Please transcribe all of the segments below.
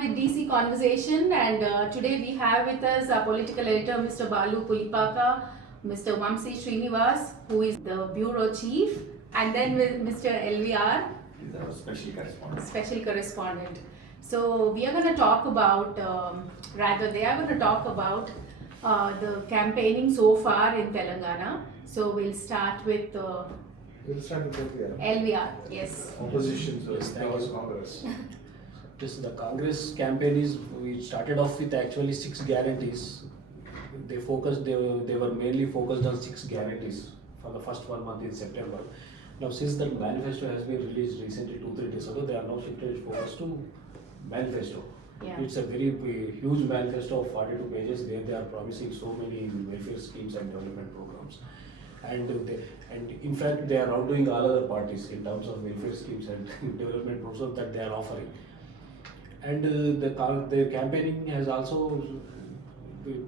with DC Conversation, and today we have with us our political editor Mr. Balu Pulipaka, Mr. Vamsi Srinivas, who is the bureau chief, and then with Mr. LVR, He's our special correspondent. special correspondent. So we are going to talk about, they are going to talk about the campaigning so far in Telangana. So we'll start with We'll start with LVR. LVR. Yes. Opposition Yes, thank was you. Congress. The Congress campaign is, we started off with actually 6 guarantees. They were mainly focused on 6 guarantees for the first 1 month in September. Now since the manifesto has been released recently 2-3 days ago, they are now shifted focus to manifesto. Yeah. It's a very huge manifesto of 42 pages where they are promising so many welfare schemes and development programs. And in fact they are outdoing all other parties in terms of welfare schemes and development programs that they are offering. And the campaigning has also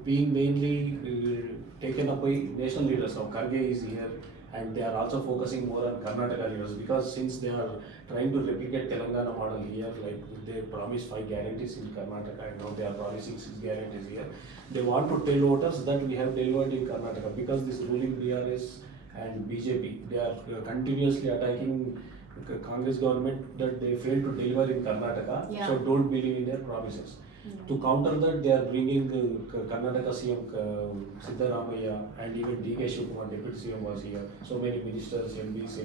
been mainly taken up by national leaders. Now Kharge is here, and they are also focusing more on Karnataka leaders, because since they are trying to replicate Telangana model here, like they promised 5 guarantees in Karnataka and now they are promising 6 guarantees here. They want to tell voters that we have delivered in Karnataka, because this ruling BRS and BJP, they are continuously attacking the Congress government that they failed to deliver in Karnataka, Yeah. so don't believe in their promises. To counter that, they are bringing Karnataka CM Siddaramaiah and even DK Shivakumar, Deputy CM was here. So many ministers, MPs,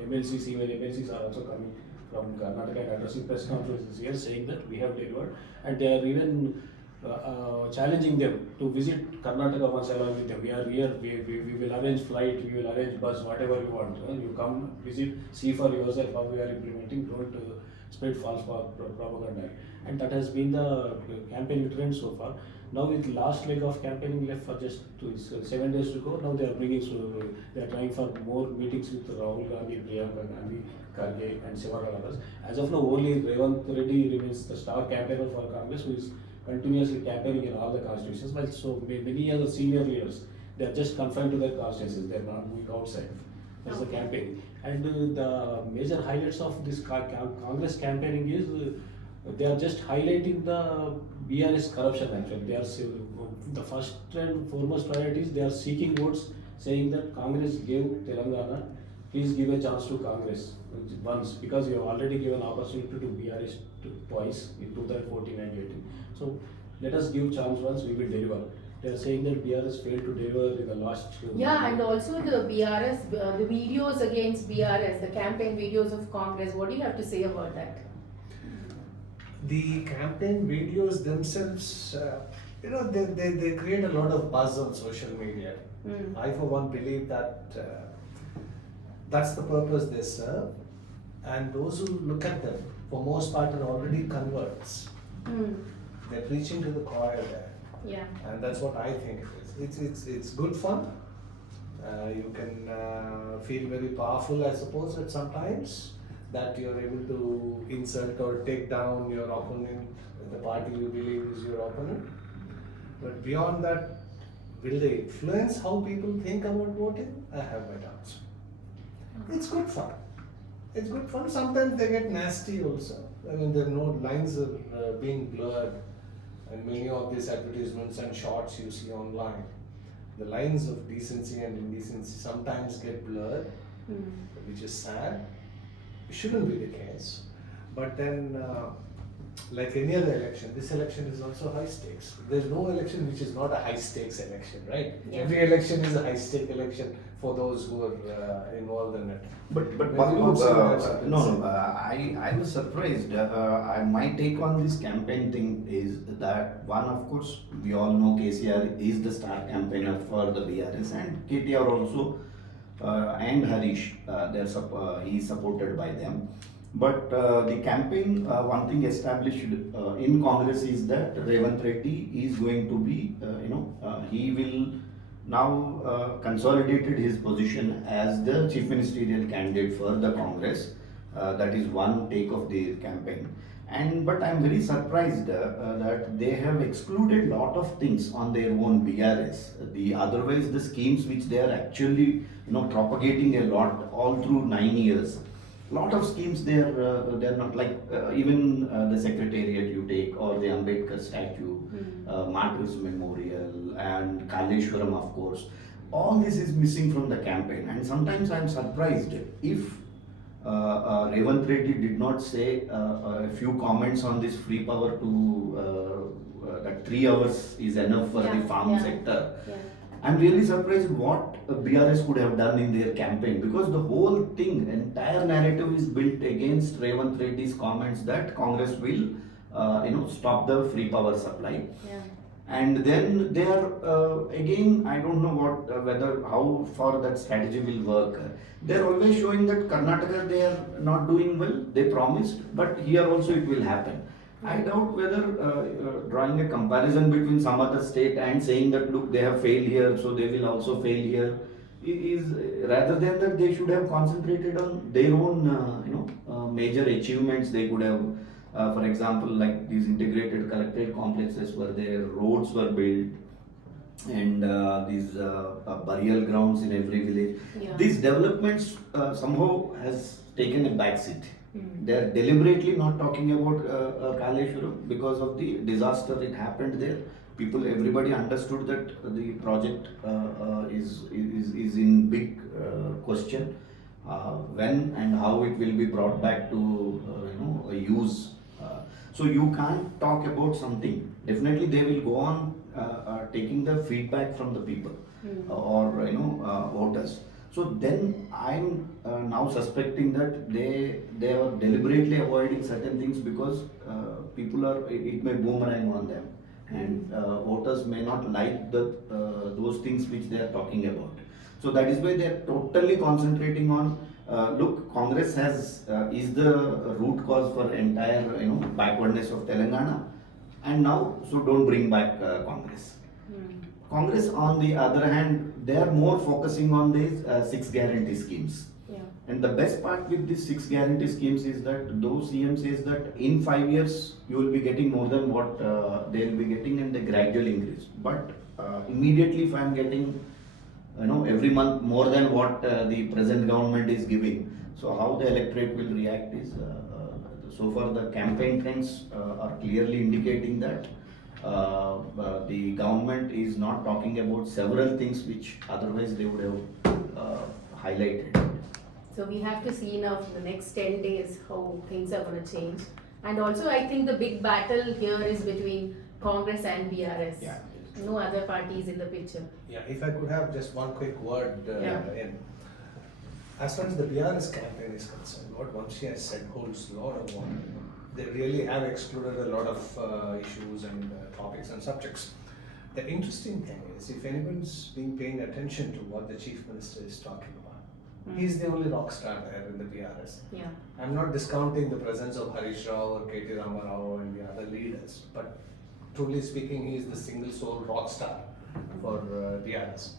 MLCs, even MLCs are also coming from Karnataka and addressing press conferences here, saying that we have delivered, and they are even challenging them to visit Karnataka once along with them. We are here, we will arrange flight, we will arrange bus, whatever you want. You come, visit, see for yourself how we are implementing, don't spread false propaganda. And that has been the campaigning trend so far. Now with last leg of campaigning left for just 7 days to go, now they are bringing, so they are trying for more meetings with Rahul Gandhi, Priyanka Gandhi, Kharge and several others. As of now, only Revant Reddy remains the star campaigner for Congress, who is continuously campaigning in all the constituencies. But so many other senior leaders, they are just confined to their constituencies, they are not moving outside. That's the campaign. And the major highlights of this Congress campaigning is they are just highlighting the BRS corruption. Actually, they are the first and foremost priority is they are seeking votes, saying that Congress gave Telangana, please give a chance to Congress once, because you have already given opportunity to BRS twice in 2014 and 18. So let us give chance once, we will deliver. They are saying that BRS failed to deliver in the last. Yeah, and also the BRS, the videos against BRS, the campaign videos of Congress. What do you have to say about that? The campaign videos themselves, they create a lot of buzz on social media. I for one believe that that's the purpose they serve, and those who look at them, for most part, are already converts. They're preaching to the choir there. Yeah. And that's what I think it is. It's good fun. You can feel very powerful, I suppose, at sometimes, that you're able to insult or take down your opponent, the party you believe is your opponent. But beyond that, will they influence how people think about voting? I have my doubts. It's good fun. It's good fun. Sometimes they get nasty also. I mean, there are no lines are being blurred. And many of these advertisements and shots you see online, the lines of decency and indecency sometimes get blurred, which is sad. It shouldn't be the case. But then, like any other election, this election is also high stakes. There's no election which is not a high stakes election, right? Yeah. Every election is a high stake election for those who are involved in it. But When you see that happens. I was surprised. My take on this campaign thing is that one, of course, we all know KCR is the star campaigner for the BRS, and KTR also, and Harish, he is supported by them. But the campaign, one thing established in Congress is that Revant Reddy is going to be, he will now consolidated his position as the chief ministerial candidate for the Congress. That is one take of the campaign. But I'm very surprised that they have excluded lot of things on their own BRS. The schemes which they are actually propagating a lot all through 9 years. lot of schemes they're not like even the secretariat you take or the Ambedkar statue, Martyrs Memorial and Kaleshwaram of course. All this is missing from the campaign, and sometimes I'm surprised if Revant Reddy did not say a few comments on this free power to that 3 hours is enough for the farm sector. Yeah. I'm really surprised what BRS could have done in their campaign, because the whole thing, entire narrative is built against Revant Reddy's comments that Congress will, stop the free power supply. Yeah. And then they are again, I don't know whether how far that strategy will work. They're always showing that Karnataka they are not doing well. They promised, but here also it will happen. I doubt whether drawing a comparison between some other state and saying that look they have failed here, so they will also fail here, is rather than that they should have concentrated on their own major achievements. They could have, for example, like these integrated collectorate complexes where their roads were built, and these burial grounds in every village. Yeah. These developments somehow has taken a backseat. They are deliberately not talking about Kaleshwaram because of the disaster it happened there. Everybody understood that the project is in big question. When and how it will be brought back to a use. So you can't talk about something. Definitely they will go on taking the feedback from the people or voters. So then I'm now suspecting that they are deliberately avoiding certain things because it may boomerang on them, and voters may not like those things which they are talking about. So that is why they are totally concentrating on look, Congress is the root cause for entire backwardness of Telangana, and now so don't bring back Congress. Congress, on the other hand, they are more focusing on these 6 guarantee schemes. Yeah. And the best part with these 6 guarantee schemes is that those CM says that in 5 years you will be getting more than what they will be getting, and the gradual increase. But immediately if I am getting every month more than what the present government is giving, so how the electorate will react is so far the campaign trends are clearly indicating that the government is not talking about several things which otherwise they would have highlighted. So we have to see now for the next 10 days how things are going to change. And also I think the big battle here is between Congress and BRS. Yeah. No other parties in the picture. Yeah, if I could have just one quick word in. As far as the BRS campaign is concerned, what Vamsi has said holds a lot of water. They really have excluded a lot of issues and topics and subjects. The interesting thing is, if anyone's been paying attention to what the Chief Minister is talking about, he's the only rock star there in the BRS. Yeah. I'm not discounting the presence of Harish Rao or K.T. Ramarao and the other leaders, but truly speaking, he is the single sole rock star for BRS.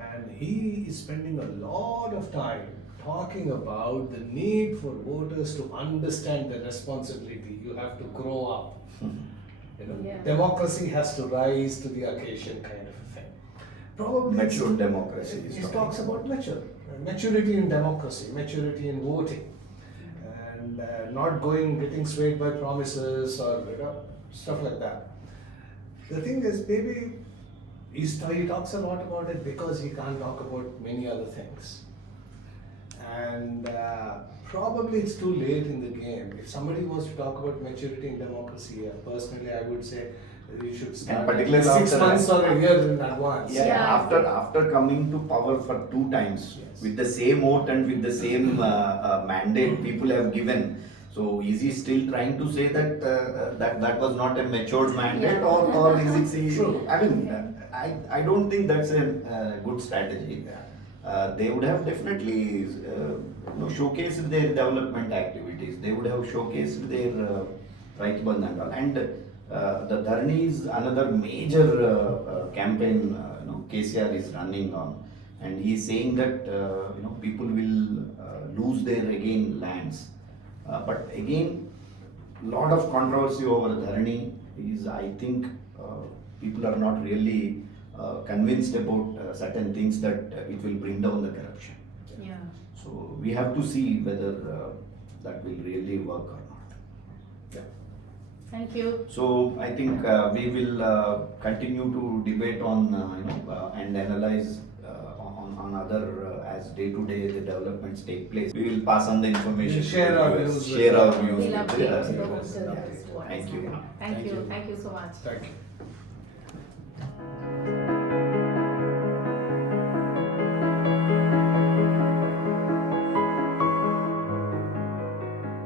And he is spending a lot of time talking about the need for voters to understand the responsibility. You have to grow up. Yeah. Democracy has to rise to the occasion, kind of a thing. Probably Mature democracy. he talks about maturity in democracy, maturity in voting, and not getting swayed by promises or stuff like that. The thing is, maybe he talks a lot about it because he can't talk about many other things. And probably it's too late in the game. If somebody was to talk about maturity in democracy, personally I would say you should start particularly 6 after months or a year in advance. Yeah. After coming to power for 2 times, Yes. with the same vote and with the same mandate people have given. So is he still trying to say that that was not a matured mandate, Yeah. or is it? True. I mean, I don't think that's a good strategy. They would have definitely showcased their development activities. They would have showcased their Right Bandh and all. And the Dharani is another major campaign KCR is running on, and he is saying that people will lose their lands. But again, lot of controversy over Dharani is, I think, people are not really convinced about certain things that it will bring down the corruption. Yeah. So we have to see whether that will really work or not. Thank you. So I think we will continue to debate on and analyze on other as day to day the developments take place. We will pass on the information. We'll share to our viewers, views with share our the- views We'll with update the the viewers. voters Yeah. what Thank is you. happening. Thank Thank you. you. Thank you so much. Thank you.